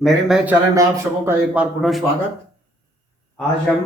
मेरे नए चैनल में आप सबों का एक बार पुनः स्वागत। आज हम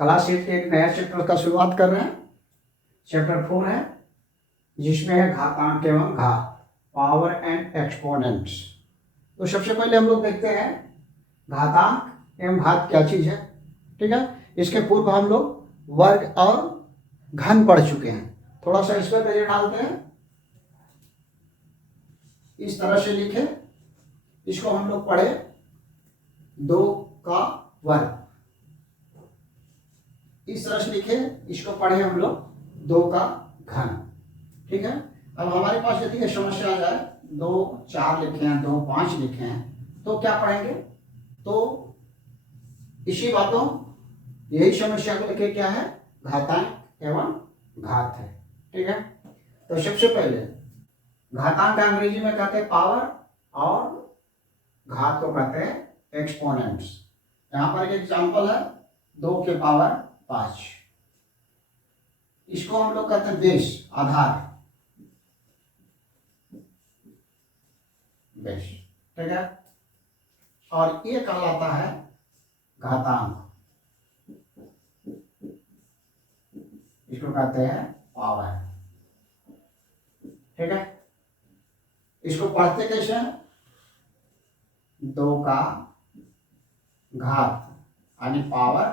क्लास 8 के एक नया चैप्टर का शुरुआत कर रहे हैं। चैप्टर 4 है जिसमें है घातांक एवं घात, पावर एंड एक्सपोनेंट्स। तो सबसे पहले हम लोग देखते हैं घातांक एवं घात क्या चीज है। ठीक है, इसके पूर्व हम लोग वर्ग और घन पढ़ चुके हैं। थोड़ा सा इस पर नजर डालते हैं। इस तरह से लिखे, इसको हम लोग पढ़े 2 का वर्ग। इस तरह से लिखे, इसको पढ़े हम लोग 2 का घन। ठीक है, अब हमारे पास यदि यह समस्या आ जाए 2 4 लिखे हैं, 2 5 लिखे हैं, तो क्या पढ़ेंगे? तो इसी बातों, यही समस्या को लेके क्या है, घातांक एवं घात है। ठीक है, तो सबसे पहले घातांक का अंग्रेजी में कहते हैं पावर और घात को कहते हैं एक्सपोनेंट्स। यहां पर एक एग्जांपल है 2 के पावर 5। इसको हम लोग कहते हैं बेस, आधार, बेस। ठीक है, और ये कहलाता है घातांक, इसको कहते हैं पावर। ठीक है, इसको पढ़ते कैसे हैं? 2 का घात यानी पावर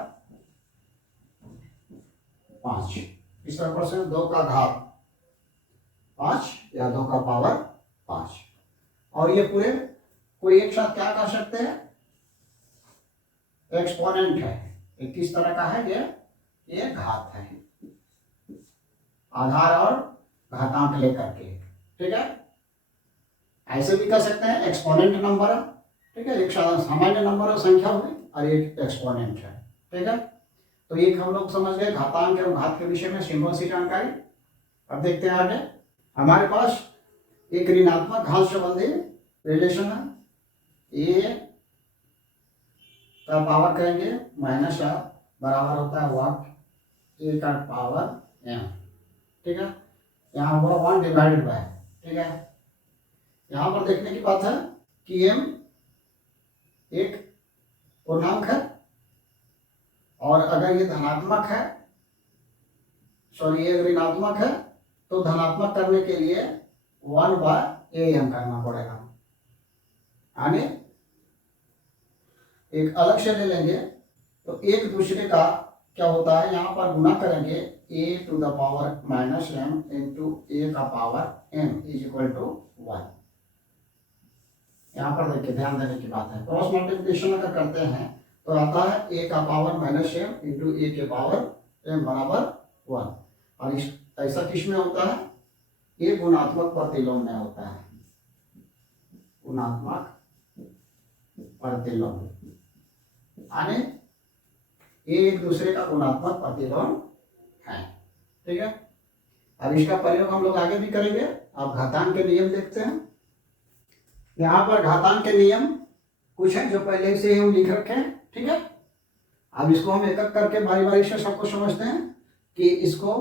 5। इस तरह पढ़ सकते 2 का घात 5 या 2 का पावर 5। और ये पूरे कोई एक साथ क्या कह सकते हैं? एक्सपोनेंट है। ये किस तरह का है? ये घात है, आधार और घातांक लेकर के। ठीक है, ऐसे भी कह सकते हैं एक्सपोनेंट नंबर। ठीक है, एक सामान्य नंबर और संख्या हुई और एक एक्सपोनेंट है। ठीक है, तो एक हम लोग समझ गए घातांक एवं घात के विषय में सिंबल सी जानकारी। अब देखते हैं आगे। हमारे पास एक ऋणात्मक घात संबंधी रिलेशन है। ए का पावर कहेंगे माइनस बराबर होता है वाट ए का पावर एम। ठीक है, यहाँ पर 1 डिवाइडेड बाय। ठीक है, यहाँ पर देखने की बात है कि एम एक पूर्णांक है और अगर ये धनात्मक है, सॉरी ये ऋणात्मक है, तो धनात्मक करने के लिए 1/am करना पड़ेगा। यानी एक अलग से ले लेंगे तो एक दूसरे का क्या होता है, यहाँ पर गुना करेंगे a to the power minus M into A का power m is equal to 1। यहाँ पर देखिए ध्यान देने की बात है, क्रॉस मल्टीप्लिकेशन अगर करते हैं तो आता है a का पावर माइनस एम इंटू ए के पावर m बराबर 1। और इस ऐसा किस में होता है? ये गुणात्मक प्रतिलोम में होता है, गुणात्मक प्रतिलोम। यानी ये एक दूसरे का गुणात्मक प्रतिलोम है। ठीक है, अब इसका प्रयोग हम लोग आगे भी करेंगे। अब घातांक के नियम देखते हैं। यहाँ पर घातांक के नियम कुछ हैं जो पहले से ही हम लिख रखे हैं। ठीक है, अब इसको हम एक एक करके बारी बारी से सबको समझते हैं कि इसको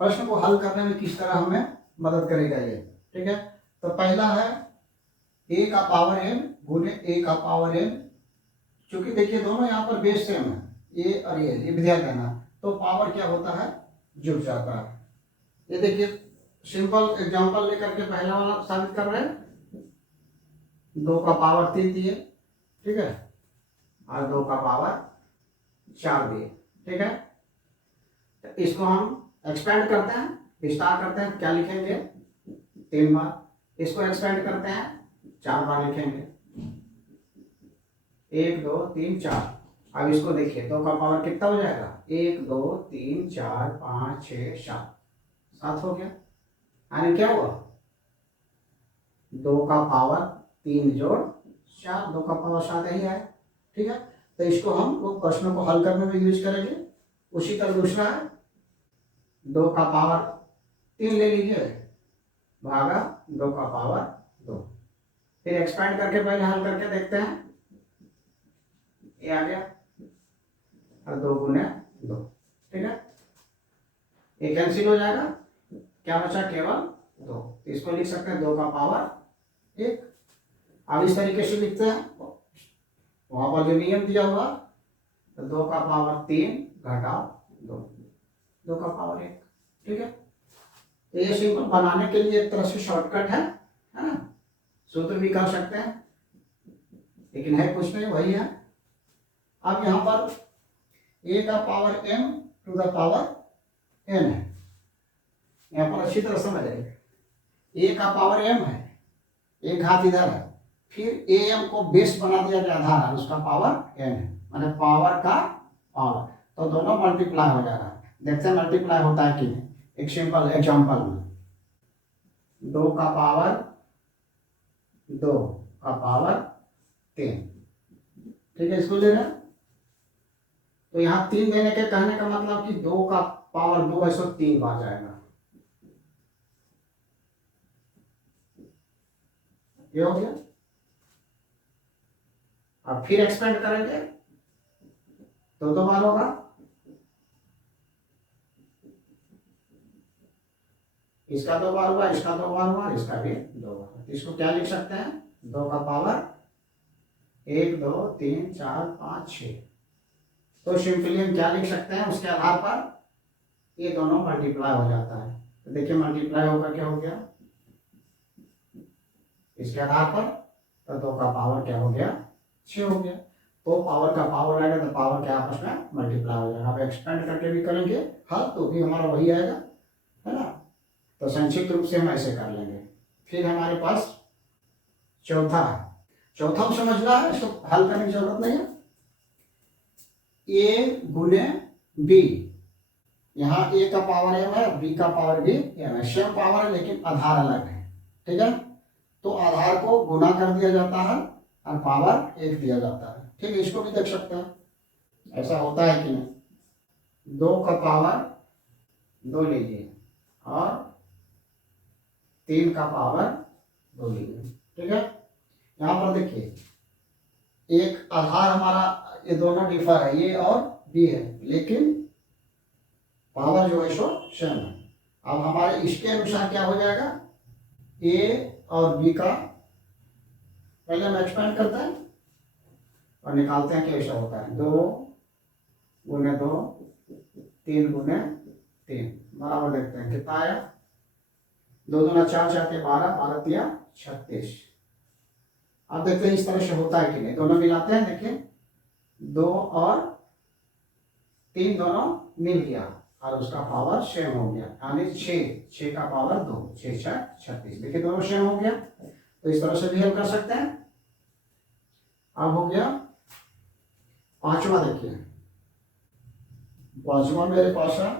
प्रश्न को हल करने में किस तरह हमें मदद करेगा ये। ठीक है, तो पहला है ए का पावर एन गुने ए का पावर एन। चूंकि देखिए दोनों यहाँ पर बेस सेम है, ए और ये भी ध्यान देना, तो पावर क्या होता है, जुड़ जाता है। ये देखिए सिंपल एग्जांपल लेकर के पहला वाला साबित कर रहे हैं। 2 का पावर 3 दिए, ठीक है, और 2 का पावर 4 दिए। ठीक है, तो इसको हम एक्सपेंड करते हैं, विस्तार करते हैं, क्या लिखेंगे 3 बार। इसको एक्सपेंड करते हैं 4 बार लिखेंगे, 1 2 3 4। अब इसको देखिए 2 का पावर कितना हो जाएगा, 1 2 3 4 5 6 7, 7 हो गया। यानी क्या हुआ, 2 का पावर 3 जोड़ 4, 2 का पावर 7 ही है। ठीक है, तो इसको हम लोग प्रश्नों को हल करने में यूज करेंगे। उसी तरह दूसरा है 2 का पावर 3 ले लीजिए भागा 2 का पावर 2। फिर एक्सपेंड करके पहले हल करके देखते हैं, ये आ गया और 2 गुने 2। ठीक है, ये कैंसिल हो जाएगा, क्या बचा केवल 2। इसको लिख सकते हैं 2 का पावर 1। अब इस तरीके से लिखते हैं, वहां पर जो नियम दिया हुआ, तो 2 का पावर 3 घटाओ 2, 2 का पावर 1। ठीक है, तो ये सिंपल बनाने के लिए एक तरह से शॉर्टकट है ना, सूत्र भी कर सकते हैं, लेकिन है कुछ नहीं, वही है। अब यहाँ पर a का power m to the power n है, यहाँ पर अच्छी तरह समझ रहे, a का पावर m है, एक घात इधर है, फिर am को बेस बना दिया गया आधार, उसका पावर n है, माने पावर का पावर, तो दोनों मल्टीप्लाई हो जा रहा है। देखते हैं मल्टीप्लाई होता है कि नहीं। एक सिंपल एग्जांपल में 2 का पावर 2 का पावर 3, ठीक है, इसको ले रहे हैं। तो यहाँ 3 देने के कहने का मतलब कि 2 का पावर 2 ऐसा 3 बार जाएगा, ये हो गया। अब फिर एक्सपेंड करेंगे तो 2 बार होगा, इसका 2 बार हुआ, इसका 2 बार हुआ, इसका भी 2 बार। इसको क्या लिख सकते हैं, 2 का पावर 1 2 3 4 5 6। तो सिंपली हम क्या लिख सकते हैं, उसके आधार पर ये दोनों मल्टीप्लाई हो जाता है। तो देखिए मल्टीप्लाई होकर क्या हो गया, इसके आधार पर, तो 2 का पावर क्या हो गया 6 हो गया। तो पावर का पावर आएगा तो पावर क्या आपस में मल्टीप्लाई हो जाएगा। अब एक्सपेंड करके भी करेंगे हल तो भी हमारा वही आएगा, है ना। तो संक्षिप्त रूप से हम ऐसे कर लेंगे। फिर हमारे पास चौथा है, चौथा समझना है, इसको हल करने की जरूरत नहीं है। ए गुने बी, यहाँ ए का पावर m है, बी का पावर भी m है, सेम पावर है लेकिन आधार अलग है। ठीक है, तो आधार को गुना कर दिया जाता है और पावर 1 दिया जाता है। ठीक है, इसको भी देख सकते हैं, ऐसा होता है कि नहीं। 2 का पावर 2 लीजिए और 3 का पावर 2 लीजिए। ठीक है, यहाँ पर देखिए एक आधार हमारा, ये दोनों डिफर है, ये और बी है, लेकिन पावर जो है सो सेम है। अब हमारे इसके अनुसार क्या हो जाएगा, ए और बी का पहले हम एक्सपेंड करते हैं और निकालते हैं कैसा होता है। 2 गुने 2 3 गुने 3 बराबर, देखते हैं कितना आया, 2 दूना 4 4 के 12 12 तिया 36। अब देखते हैं इस तरह से होता है कि नहीं, दोनों मिलाते हैं। देखिए 2 और 3 दोनों मिल गया और उसका पावर सेम हो गया, यानी 6 का पावर 2 6 6 36। देखिए दोनों सेम हो गया, तो इस तरह से भी हल कर सकते हैं। अब हो गया पांचवा, देखिए पांचवा मेरे पास है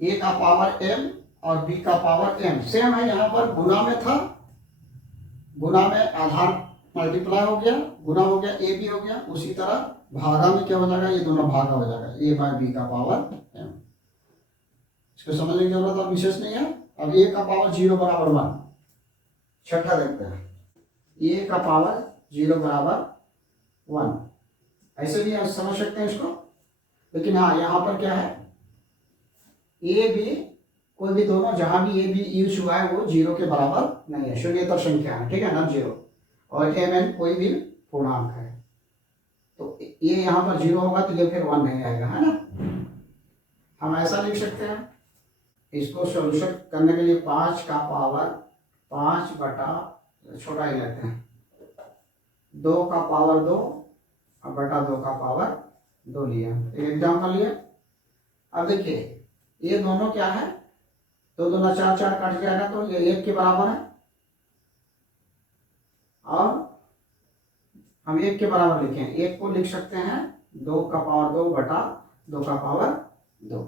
ए का पावर m और बी का पावर m, सेम है, यहाँ पर गुना में था, गुना में आधार मल्टीप्लाई हो गया, गुना हो गया, ए बी हो गया। उसी तरह भागा में क्या हो जाएगा, ये दोनों भागा हो जाएगा, ए बाय बी का पावर m। इसको समझने की जरूरत और विशेष नहीं है। अब ए का पावर 0 बराबर 1, छठा देखते हैं, ए का पावर 0 बराबर 1, ऐसे भी आप समझ सकते हैं इसको। लेकिन हाँ, यहाँ पर क्या है, ए बी कोई भी दोनों जहां भी ए बी यूज हुआ है वो 0 के बराबर नहीं है, शून्येतर संख्या है। ठीक है ना, 0 और एम एन कोई भी पूर्णांक है, तो ये यहाँ पर 0 होगा तो ये फिर 1 नहीं आएगा, है ना। हम ऐसा लिख सकते हैं, इसको सोल्यूशन करने के लिए 5 का पावर 5 बटा, छोटा ही लेते हैं, 2 का पावर 2 और बटा 2 का पावर 2 लिया, एक एग्जाम्पल लिया। अब देखिए ये दोनों क्या है, 2 दूना 4 4 कट जाएगा तो ये 1 के बराबर है, और हम 1 के बराबर लिखें, 1 को लिख सकते हैं 2 का पावर 2 बटा 2 का पावर 2।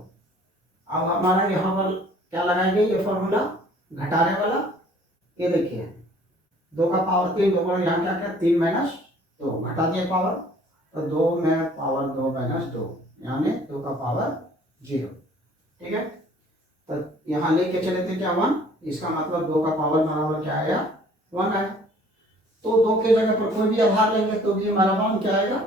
अब हमारा यहाँ पर क्या लगाएंगे, ये फॉर्मूला घटाने वाला। ये देखिए 2 का पावर 3, 2 का यहाँ क्या क्या 3 माइनस 2, घटा दिए पावर, तो 2 में पावर 2 माइनस 2 यानी 2 का पावर 0। ठीक है, तो यहाँ लेके चले थे क्या 1, इसका मतलब 2 का पावर बराबर क्या आया 1 आया। तो 2 के जगह पर कोई भी आधार लेंगे तो भी हमारा मान क्या आएगा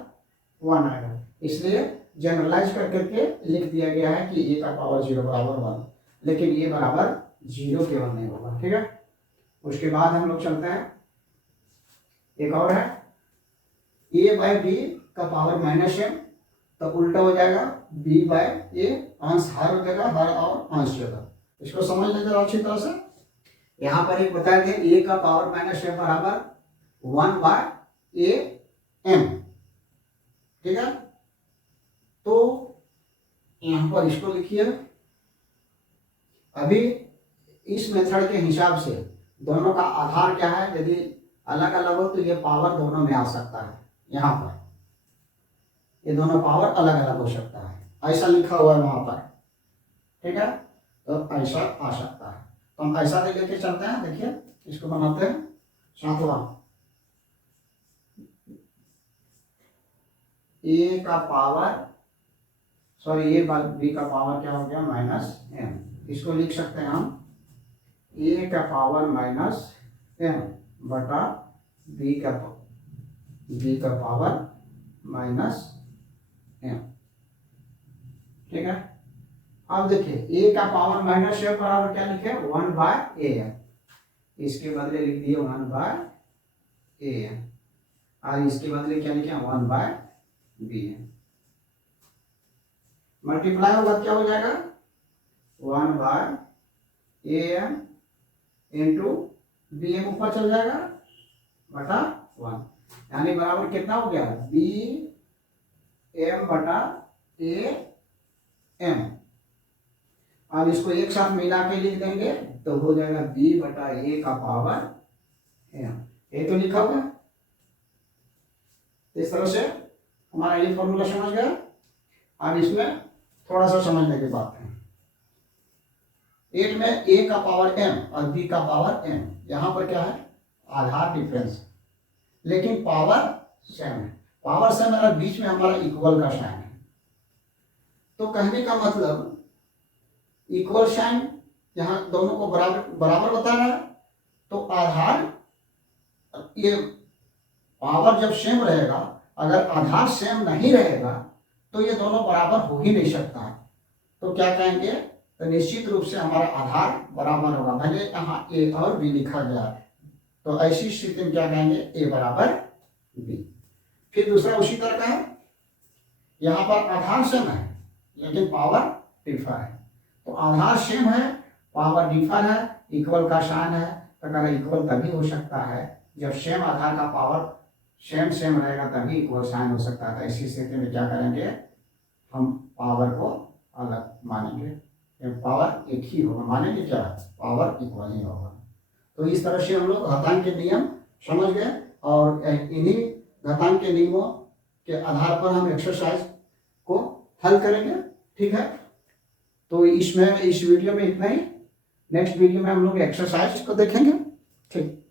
1 आएगा, इसलिए जनरलाइज करके लिख दिया गया है कि ए का पावर 0 बराबर 1, लेकिन ये बराबर 0 केवल नहीं होगा। ठीक है, उसके बाद हम लोग चलते हैं, एक और है a बाय b का पावर माइनस m, तो उल्टा हो जाएगा b बाय a, अंश हर जगह हर और अंश जगह। इसको समझ लें जरा अच्छी तरह से। यहाँ पर एक बताया गया a का पावर माइनस m बराबर 1 बाय a m, ठीक है। तो यहाँ पर इसको लिखिए। अभी इस मेथड के हिसाब से दोनों का आधार क्या है, यदि अलग अलग हो तो ये पावर दोनों में आ सकता है। यहाँ पर ये दोनों पावर अलग अलग हो सकता है, ऐसा लिखा हुआ है वहां पर, ठीक है। तो ऐसा आ सकता है, तो हम ऐसा लेके चलते हैं। देखिए इसको बनाते हैं 7वां, ए का पावर सॉरी ए बी का पावर क्या हो गया माइनस m, इसको लिख सकते हैं हम ए का पावर माइनस m बटा बी का पावर माइनस m, ठीक है। अब देखिए a का पावर माइनस m बराबर क्या लिखे 1 बाय a, इसके बदले लिख दिए 1 बाय a, और इसके बदले क्या लिखे 1 बाय b। मल्टीप्लाई होगा क्या हो जाएगा 1 by a m into B M ऊपर चल जाएगा बटा 1, यानी बराबर कितना हो गया बी एम बटा ए एम। अब इसको एक साथ मिला के लिख देंगे तो हो जाएगा बी बटा ए का पावर एम, ये तो लिखा हुआ। इस तरह से हमारा ये फॉर्मूला समझ गया। अब इसमें थोड़ा सा समझने की बात है, एक में ए का पावर एम और बी का पावर एम, यहां पर क्या है आधार डिफरेंस, लेकिन पावर सेम है। पावर सेम है, बीच में हमारा इक्वल का साइन है। तो कहने का मतलब इक्वल साइन यहां दोनों को बराबर बता रहा है, तो आधार ये पावर जब सेम रहेगा, अगर आधार सेम नहीं रहेगा तो ये दोनों बराबर हो ही नहीं सकता। तो क्या कहेंगे, तो निश्चित रूप से हमारा आधार बराबर होगा, भले यहाँ ए और बी लिखा गया है, तो ऐसी स्थिति में क्या कहेंगे ए बराबर बी। फिर दूसरा उसी तरह का है, यहाँ पर आधार सेम है लेकिन पावर डिफर है। तो आधार सेम है पावर डिफर है, इक्वल का साइन है, तो अगर इक्वल तभी हो सकता है जब सेम आधार का पावर सेम रहेगा, तभी इक्वल साइन हो सकता है। तो ऐसी स्थिति में क्या करेंगे, हम पावर को अलग मानेंगे, पावर एक ही होगा, मानेंगे क्या पावर इक्वल ही होगा। तो इस तरह से हम लोग घातांक के नियम समझ गए, और इन्हीं घातांक के नियमों के आधार पर हम एक्सरसाइज को हल करेंगे, ठीक है। तो इस वीडियो में इतना ही, नेक्स्ट वीडियो में हम लोग एक्सरसाइज को देखेंगे, ठीक।